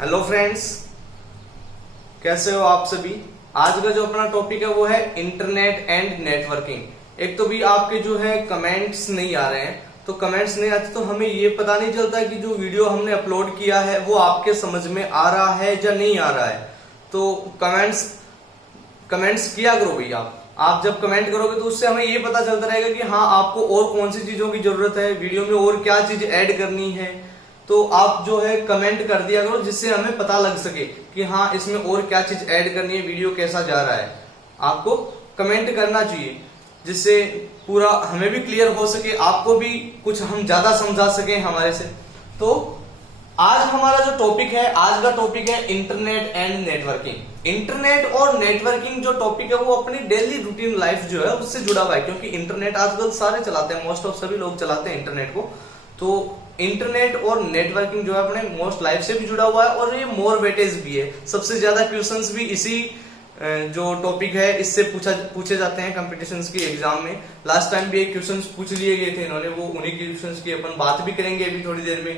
Hello friends, कैसे हो आप सभी। आज का जो अपना टॉपिक है वो है इंटरनेट एंड नेटवर्किंग। एक तो भी आपके जो है कमेंट्स नहीं आ रहे हैं, तो कमेंट्स नहीं आते तो हमें ये पता नहीं चलता कि जो वीडियो हमने अपलोड किया है वो आपके समझ में आ रहा है या नहीं आ रहा है। तो कमेंट्स किया करो भाई। आप जब कमेंट करोगे तो उससे हमें ये पता चलता रहेगा कि हाँ, आपको और कौन सी चीजों की जरूरत है, वीडियो में और क्या चीज ऐड करनी है। तो आप जो है कमेंट कर दिया करो जिससे हमें पता लग सके कि हाँ, इसमें और क्या चीज ऐड करनी है, वीडियो कैसा जा रहा है। आपको कमेंट करना चाहिए जिससे पूरा हमें भी क्लियर हो सके, आपको भी कुछ हम ज्यादा समझा सके हमारे से। तो आज हमारा जो टॉपिक है, आज का टॉपिक है इंटरनेट एंड नेटवर्किंग। इंटरनेट और नेटवर्किंग जो टॉपिक है वो अपनी डेली रूटीन लाइफ जो है उससे जुड़ा हुआ है, क्योंकि इंटरनेट आजकल सारे चलाते हैं, मोस्ट ऑफ सभी लोग चलाते हैं इंटरनेट को। तो इंटरनेट और नेटवर्किंग जो है अपने मोस्ट लाइफ से भी जुड़ा हुआ है और ये मोर वेटेज भी है। सबसे ज्यादा क्वेश्चंस भी इसी जो टॉपिक है इससे पूछे जाते हैं कंपटीशंस की एग्जाम में। लास्ट टाइम भी एक क्वेश्चंस पूछ लिए गए थे इन्होंने, वो उन्हीं क्वेश्चंस की अपन बात भी करेंगे अभी थोड़ी देर में।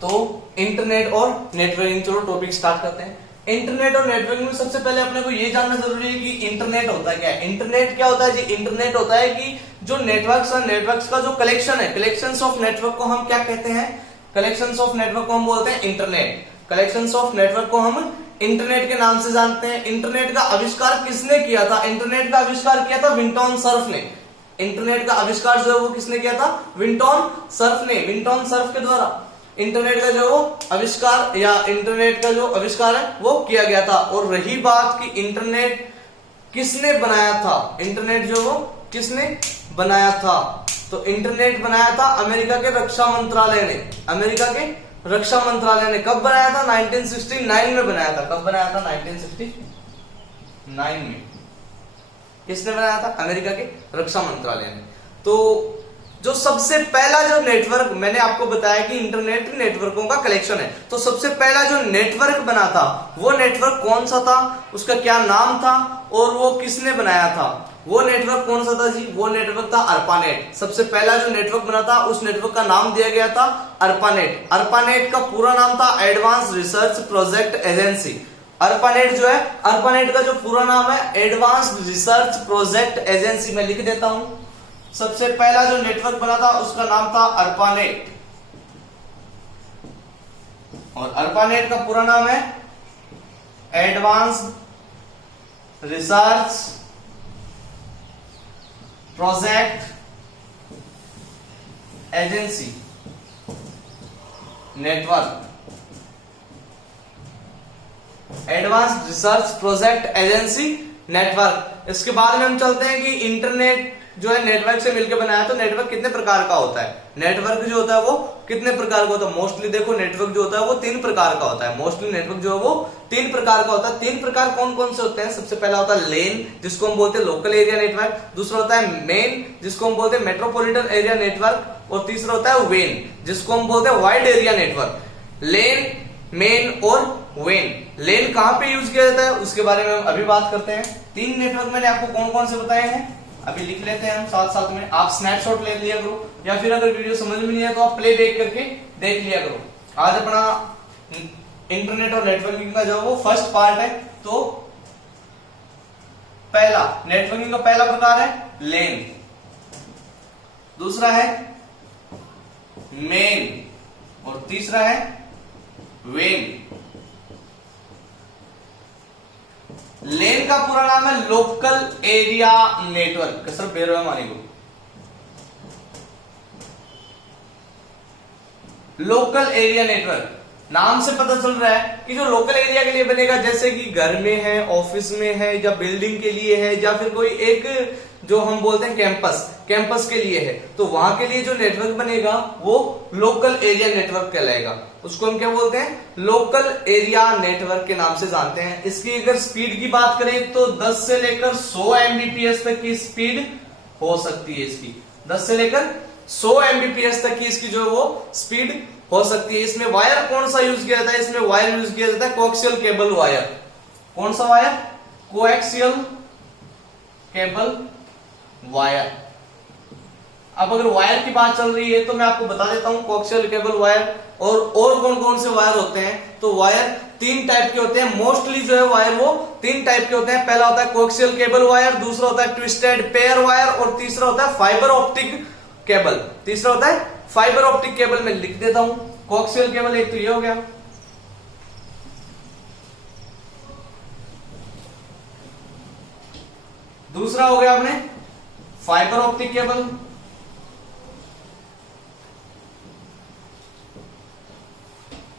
तो इंटरनेट और नेटवर्किंग, चलो टॉपिक स्टार्ट करते हैं। इंटरनेट और नेटवर्किंग में सबसे पहले अपने को ये जानना जरूरी है कि इंटरनेट होता क्या है। इंटरनेट क्या होता है जी? इंटरनेट होता है कि जो नेटवर्क्स और नेटवर्क्स का जो कलेक्शन है, कलेक्शंस ऑफ नेटवर्क को हम क्या कहते हैं? कलेक्शंस ऑफ नेटवर्क को हम बोलते हैं इंटरनेट। कलेक्शंस ऑफ नेटवर्क को हम इंटरनेट के नाम से जानते हैं। इंटरनेट का आविष्कार किसने किया था? इंटरनेट का आविष्कार किया था विंटोन सर्फ ने। इंटरनेट का आविष्कार जो है वो किसने किया था? विंटोन सर्फ ने। विंटोन सर्फ के द्वारा इंटरनेट का जो आविष्कार या इंटरनेट का जो आविष्कार है वो किया गया था। और रही बात कि इंटरनेट किसने बनाया था, इंटरनेट जो वो किसने बनाया था, तो इंटरनेट बनाया था अमेरिका के रक्षा मंत्रालय ने। अमेरिका के रक्षा मंत्रालय ने कब बनाया था? 1969 में बनाया था। कब बनाया था? 1969 में। किसने बनाया था? अमेरिका के रक्षा मंत्रालय ने। तो जो सबसे पहला जो नेटवर्क, मैंने आपको बताया कि इंटरनेट नेटवर्कों का कलेक्शन है, तो सबसे पहला जो नेटवर्क बना था वो नेटवर्क कौन सा था, उसका क्या नाम था और वो किसने बनाया था? वो नेटवर्क कौन सा था जी? वो नेटवर्क था अर्पानेट। सबसे पहला जो नेटवर्क बना था उस नेटवर्क का नाम दिया गया था अर्पानेट। अर्पानेट का पूरा नाम था advance research project agency. ARPANET जो है, अर्पानेट का जो पूरा नाम है एडवांस रिसर्च प्रोजेक्ट एजेंसी। मैं लिख देता हूं। सबसे पहला जो नेटवर्क बना था उसका नाम था अर्पानेट, और अर्पानेट का पूरा नाम है advance research project agency network. Advance research project agency network. इसके बाद में हम चलते हैं कि इंटरनेट जो है नेटवर्क से मिलकर बनाया, तो नेटवर्क कितने प्रकार का होता है? नेटवर्क जो होता है वो कितने प्रकार का होता है? मोस्टली देखो, नेटवर्क जो होता है वो 3 प्रकार का होता है। मोस्टली नेटवर्क जो है वो 3 प्रकार का होता है। 3 प्रकार कौन कौन से होते हैं? सबसे पहला होता है लेन, जिसको हम बोलते हैं लोकल एरिया नेटवर्क। दूसरा होता है मेन, जिसको हम बोलते हैं मेट्रोपॉलिटन एरिया नेटवर्क। और तीसरा होता है वेन, जिसको हम बोलते हैं वाइड एरिया नेटवर्क। लेन, मेन और वेन। लेन कहां पे यूज किया जाता है उसके बारे में हम अभी बात करते हैं। 3 नेटवर्क मैंने आपको कौन कौन से बताए हैं अभी लिख लेते हैं हम साथ साथ में। आप स्नैपशॉट ले लिया करो, या फिर अगर वीडियो समझ में नहीं है तो आप प्ले बैक करके देख लिया करो। आज अपना इंटरनेट और नेटवर्किंग का जो वो फर्स्ट पार्ट है। तो पहला नेटवर्किंग का पहला प्रकार है लेन, दूसरा है मेन और तीसरा है वेन। लेन का पूरा नाम है लोकल एरिया नेटवर्क। कसर बेरो है मानी को। लोकल एरिया नेटवर्क नाम से पता चल रहा है कि जो लोकल एरिया के लिए बनेगा, जैसे कि घर में है, ऑफिस में है, या बिल्डिंग के लिए है, या फिर कोई एक जो हम बोलते हैं कैंपस के लिए है, तो वहां के लिए जो नेटवर्क बनेगा वो लोकल एरिया नेटवर्क कहलाएगा। उसको हम क्या बोलते हैं? लोकल एरिया नेटवर्क के नाम से जानते हैं। इसकी अगर स्पीड की बात करें तो 10 से लेकर 100 एमबीपीएस तक की स्पीड हो सकती है इसकी। 10 से लेकर 100 एमबीपीएस तक की इसकी जो वो स्पीड हो सकती है। इसमें वायर कौन सा यूज किया जाता है? इसमें वायर यूज किया जाता है कोएक्सियल केबल वायर। कौन सा वायर? Coaxial cable wire. अब अगर वायर की बात चल रही है तो मैं आपको बता देता हूं कोएक्सियल केबल वायर और कौन कौन से वायर होते हैं। तो वायर 3 टाइप के होते हैं, मोस्टली जो है वायर वो 3 टाइप के होते हैं। पहला होता है कोएक्सियल केबल वायर, दूसरा होता है ट्विस्टेड पेयर वायर और तीसरा होता है फाइबर ऑप्टिक केबल। तीसरा होता है फाइबर ऑप्टिक केबल। में लिख देता हूं कोएक्सियल केबल, एक तो ये हो गया, दूसरा हो गया अपने फाइबर ऑप्टिक केबल,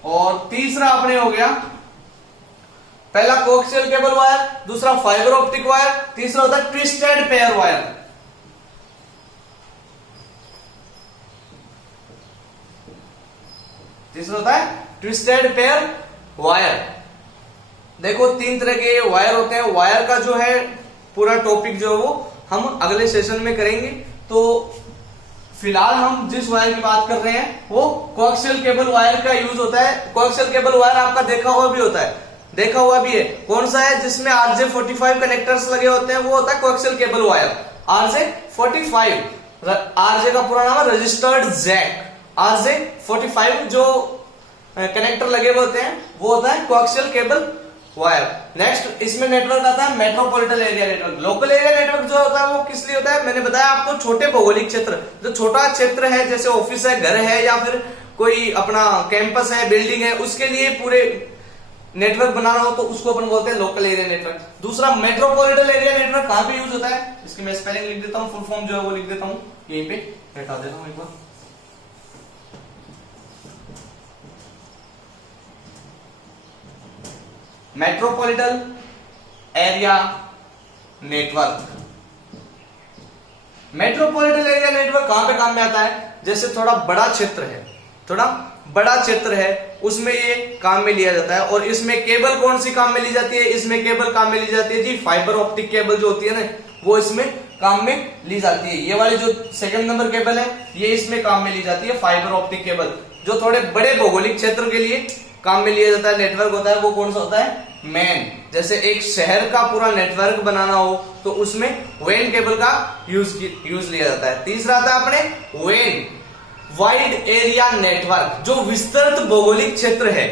और तीसरा अपने हो गया पहला कोएक्सियल केबल वायर, दूसरा फाइबर ऑप्टिक वायर, तीसरा होता है ट्विस्टेड पेयर वायर। तीसरा होता है ट्विस्टेड पेयर वायर। देखो 3 तरह के वायर होते हैं। वायर का जो है पूरा टॉपिक जो है वो हम अगले सेशन में करेंगे। तो फिलहाल हम जिस वायर की बात कर रहे हैं वो कोएक्सियल केबल वायर का यूज होता है। कोएक्सियल केबल वायर आपका देखा हुआ भी होता है, देखा हुआ भी है। कौन सा है? जिसमें RJ45 कनेक्टर्स लगे होते हैं, वो होता है coaxial cable wire. RJ45, RJ का पूरा नाम है रजिस्टर्ड जैक। RJ45 जो कनेक्टर लगे हुए होते हैं वो होता है कोएक्सियल केबल वायर। नेक्स्ट इसमें नेटवर्क आता है metropolitan area network. Local area network जो होता है वो किस लिए होता है? मैंने बताया आपको, छोटे भौगोलिक क्षेत्र, जो छोटा क्षेत्र है जैसे ऑफिस है, घर है, या फिर कोई अपना कैंपस है, बिल्डिंग है, उसके लिए पूरे नेटवर्क बनाना हो तो उसको अपन बोलते हैं लोकल एरिया नेटवर्क। दूसरा मेट्रोपॉलिटन एरिया नेटवर्क कहां पे यूज होता है? इसकी मैं स्पेलिंग लिख देता हूं, फुल फॉर्म जो है वो लिख देता हूं, यहीं पे बैठा देता हूं एक बार। Metropolitan area network. Metropolitan area network कहां पे काम में आता है? जैसे थोड़ा बड़ा क्षेत्र है, थोड़ा बड़ा क्षेत्र है, उसमें ये काम में लिया जाता है। और इसमें केबल कौन सी काम में ली जाती है? इसमें केबल काम में ली जाती है जी फाइबर ऑप्टिक केबल जो होती है ना, वो इसमें काम में ली जाती है। ये वाली जो 2nd नंबर केबल है ये इसमें काम में ली जाती है, फाइबर ऑप्टिक केबल। जो थोड़े बड़े भौगोलिक क्षेत्र के लिए काम में लिया जाता है, नेटवर्क होता है, वो कौन सा होता है? मैन। जैसे एक शहर का पूरा नेटवर्क बनाना हो तो उसमें वेन केबल का यूज लिया जाता है। तीसरा आता है अपने वेन, वाइड एरिया नेटवर्क। जो विस्तृत भौगोलिक क्षेत्र है,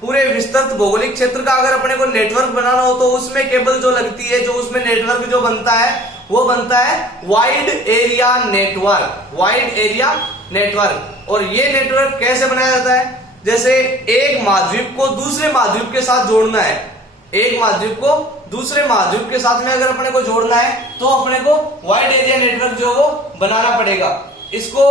पूरे विस्तृत भौगोलिक क्षेत्र का अगर अपने को नेटवर्क बनाना हो तो उसमें केबल जो लगती है, जो उसमें नेटवर्क जो बनता है वो बनता है wide area network. Wide area network. और ये नेटवर्क कैसे बनाया जाता है? जैसे एक महाद्वीप को दूसरे महाद्वीप के साथ जोड़ना है, एक महाद्वीप को दूसरे महाद्वीप के साथ में अगर अपने को जोड़ना है तो अपने को वाइड एरिया नेटवर्क जो वो बनाना पड़ेगा। इसको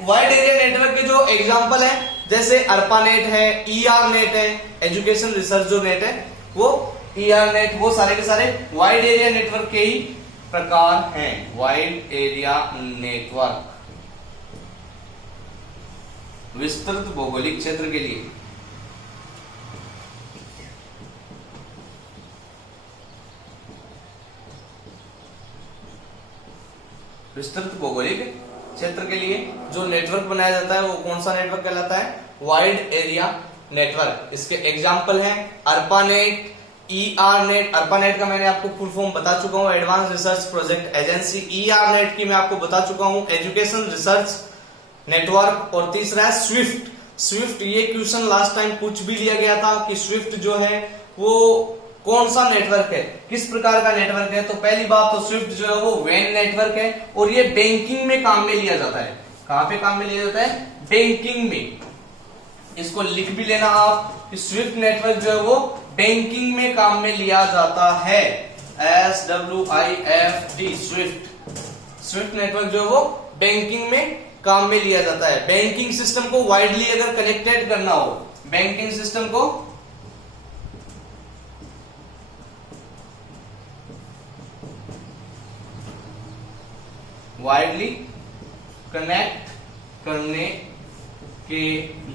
वाइड एरिया नेटवर्क के जो एग्जांपल है जैसे अर्पानेट है, ERNet है, एजुकेशन रिसर्च जो नेट है वो ERNet, वो सारे के सारे वाइड एरिया नेटवर्क के ही प्रकार हैं। वाइड एरिया नेटवर्क विस्तृत भौगोलिक क्षेत्र के लिए। विस्तृत भौगोलिक क्षेत्र के लिए जो नेटवर्क बनाया जाता है वो कौन सा नेटवर्क कहलाता है? Wide area network. इसके एग्जांपल हैं अर्पानेट, ERNet। अर्पानेट का मैंने आपको फुल फॉर्म बता चुका हूं, advance research project agency. ERNet की मैं आपको बता चुका हूं, एजुकेशन रिसर्च नेटवर्क। और तीसरा है स्विफ्ट। स्विफ्ट, ये क्वेश्चन लास्ट टाइम पूछ भी लिया गया था कि स्विफ्ट जो है वो कौन सा नेटवर्क है, किस प्रकार का नेटवर्क है? तो पहली बात तो स्विफ्ट जो है वो वैन नेटवर्क है और ये बैंकिंग में काम में लिया जाता है। कहां पे काम में लिया जाता है? बैंकिंग में। इसको लिख भी लेना आप कि स्विफ्ट नेटवर्क जो है वो बैंकिंग में काम में लिया जाता है। SWIFT, Swift. स्विफ्ट नेटवर्क जो है वो बैंकिंग में काम में लिया जाता है। बैंकिंग सिस्टम को वाइडली अगर कनेक्टेड करना हो, बैंकिंग सिस्टम को वाइडली कनेक्ट करने के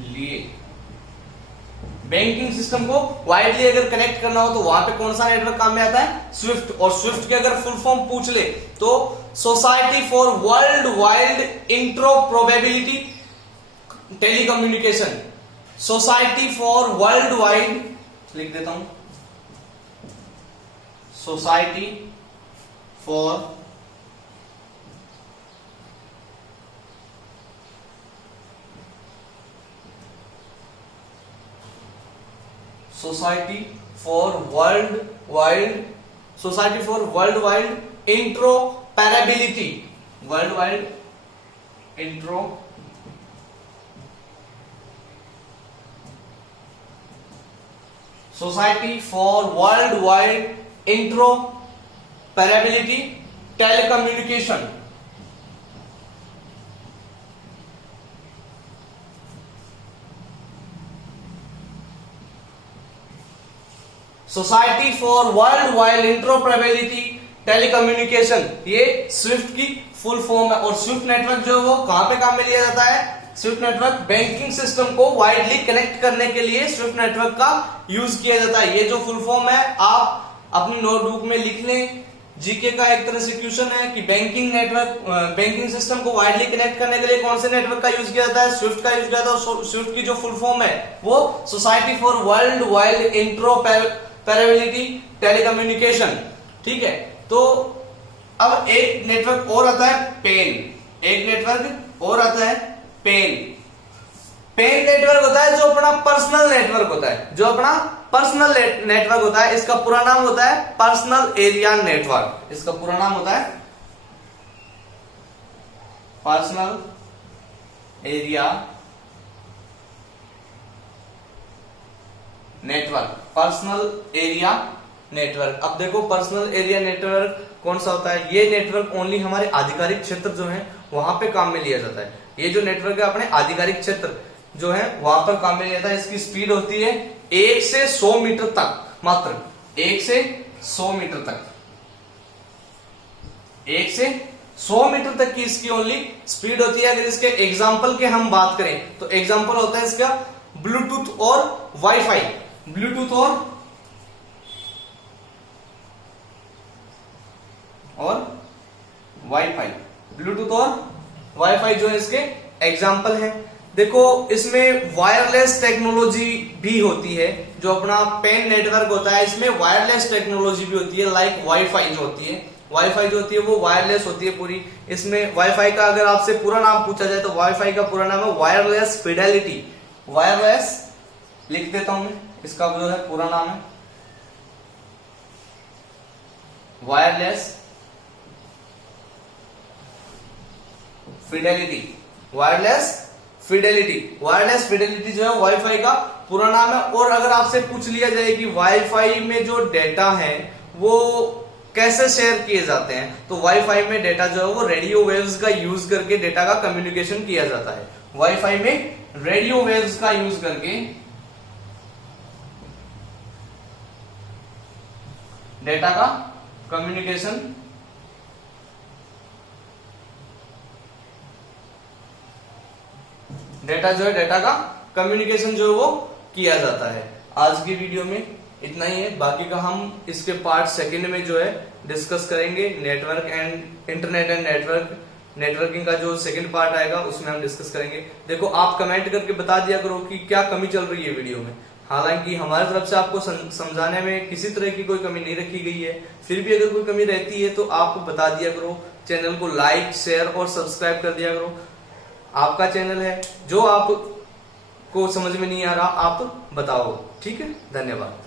लिए, बैंकिंग सिस्टम को वाइडली अगर कनेक्ट करना हो तो वहां पे कौन सा नेटवर्क काम में आता है? स्विफ्ट। और स्विफ्ट के अगर फुल फॉर्म पूछ ले तो society for world wide interoperability telecommunication. Society for world wide, लिख देता हूं, society for society for world wide interoperability, world wide society for world wide interoperability telecommunication, society for world wide interoperability telecommunication, ये SWIFT की full form है। और Swift network जो है वो कहां पे काम में लिया जाता है? स्विफ्ट नेटवर्क बैंकिंग सिस्टम को वाइडली कनेक्ट करने के लिए स्विफ्ट नेटवर्क का यूज किया जाता है। ये जो फुल फॉर्म है आप अपनी नोटबुक में लिख लें। जीके का एक तरह से क्वेश्चन है कि बैंकिंग सिस्टम को वाइडली कनेक्ट करने के लिए कौन से नेटवर्क का यूज किया जाता है? स्विफ्ट का यूज किया जाता है। स्विफ्ट की जो फुल फॉर्म है वो society for world wide interoperability telecommunication, ठीक है। तो अब एक नेटवर्क और आता है पेन, एक नेटवर्क और आता है पेन। पेन नेटवर्क होता है जो अपना पर्सनल नेटवर्क होता है, जो अपना पर्सनल नेटवर्क होता है। इसका पूरा नाम होता है पर्सनल एरिया नेटवर्क, इसका पूरा नाम होता है personal area network, personal area network. अब देखो पर्सनल एरिया नेटवर्क कौन सा होता है? ये नेटवर्क ओनली हमारे आधिकारिक क्षेत्र जो है वहां पे काम में लिया जाता है। ये जो नेटवर्क है अपने आधिकारिक क्षेत्र जो है वहां पर काम में लिया जाता है। इसकी स्पीड होती है 1 से 100 मीटर तक, मात्र 1 से 100 मीटर तक, 1 से 100 मीटर तक की इसकी ओनली स्पीड होती है। अगर इसके एग्जाम्पल के हम बात करें तो एग्जाम्पल होता है इसका ब्लूटूथ और वाईफाई, ब्लूटूथ और वाईफाई, ब्लूटूथ और वाईफाई जो है इसके एग्जाम्पल हैं। देखो इसमें वायरलेस टेक्नोलॉजी भी होती है, जो अपना पेन नेटवर्क होता है इसमें वायरलेस टेक्नोलॉजी भी होती है। लाइक वाईफाई जो होती है, वाईफाई जो होती है वो वायरलेस होती है पूरी। इसमें वाईफाई का अगर आपसे पूरा नाम पूछा जाए तो वाईफाई का पूरा नाम है वायरलेस फिडेलिटी, वायरलेस लिख देता हूं मैं, इसका जो है पूरा नाम है वायरलेस फिडेलिटी, वायरलेस फिडेलिटी जो है वाईफाई का पूरा नाम है। और अगर आपसे पूछ लिया जाए कि वाईफाई में जो डेटा है वो कैसे शेयर किए जाते हैं, तो वाईफाई में डेटा जो है वो रेडियो वेव्स का यूज करके डेटा का कम्युनिकेशन किया जाता है। वाईफाई में रेडियो वेव्स का यूज करके डेटा का कम्युनिकेशन डेटा का कम्युनिकेशन जो है वो किया जाता है। आज की वीडियो में इतना ही है, बाकी का हम इसके पार्ट सेकंड में जो है डिस्कस करेंगे। Network and internet and networking का जो सेकंड पार्ट आएगा उसमें हम डिस्कस करेंगे। देखो आप कमेंट करके बता दिया करो कि क्या कमी चल रही है वीडियो में। हालांकि हमारी तरफ से आपको समझाने में किसी तरह की कोई कमी नहीं रखी गई है, फिर भी अगर कोई कमी रहती है तो आप बता दिया करो। चैनल को लाइक, शेयर और सब्सक्राइब कर दिया करो। आपका चैनल है, जो आपको समझ में नहीं आ रहा आप बताओ, ठीक है। धन्यवाद।